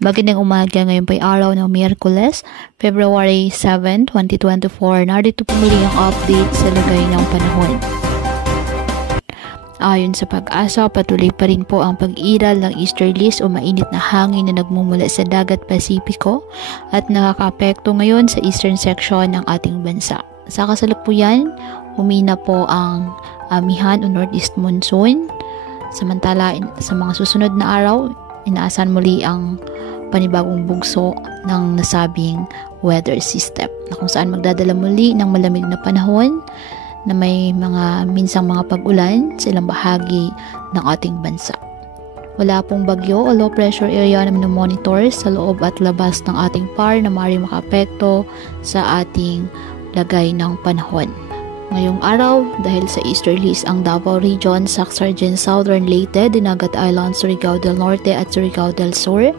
Magandang umaga, ngayon po'y araw ng Miyerkules, February 7, 2024. Narito po muli ang update sa lagay ng panahon. Ayon sa Pag-asa, patuloy pa rin po ang pag-iral ng easterlies o mainit na hangin na nagmumula sa dagat Pasipiko at nakakaapekto ngayon sa eastern section ng ating bansa. Sa kasalukuyan, humina po ang amihan o northeast monsoon. Samantala, sa mga susunod na araw, inaasahan muli ang panibagong bugso ng nasabing weather system na kung saan magdadala muli ng malamig na panahon na may minsang mga pag-ulan sa ilang bahagi ng ating bansa. Wala pong bagyo o low pressure area na minomonitor sa loob at labas ng ating PAR na maaaring makaapekto sa ating lagay ng panahon. Ngayong araw, dahil sa easterlies ang Davao Region, Sacsayhuaman, Southern Leyte, Dinagat Island, Surigao del Norte at Surigao del Sur,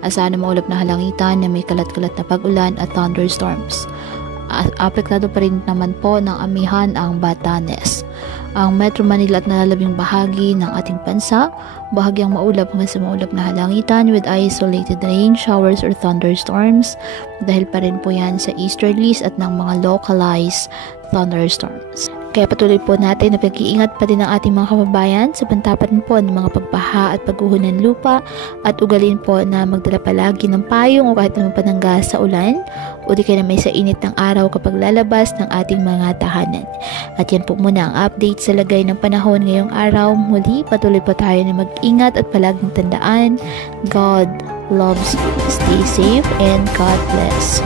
asahan na maulap na halangitan na may kalat-kalat na pag-ulan at thunderstorms. Apektado pa rin naman po ng amihan ang Batanes. Ang Metro Manila at nalalabing bahagi ng ating bansa, bahagyang maulap hanggang sa maulap na halangitan with isolated rain, showers or thunderstorms dahil pa rin po yan sa easterlies at ng mga localized thunderstorms. Kaya patuloy po natin na pag-iingat pa din ang ating mga kababayan sa banta pa rin po ng mga pagbaha at pagguho ng lupa at ugalin po na magdala palagi ng payong o kahit naman panangga sa ulan o di kaya na may sa init ng araw kapag lalabas ng ating mga tahanan. At yan po muna ang update sa lagay ng panahon ngayong araw. Muli, patuloy po tayo na mag-ingat at palaging tandaan, God loves you. Stay safe and God bless.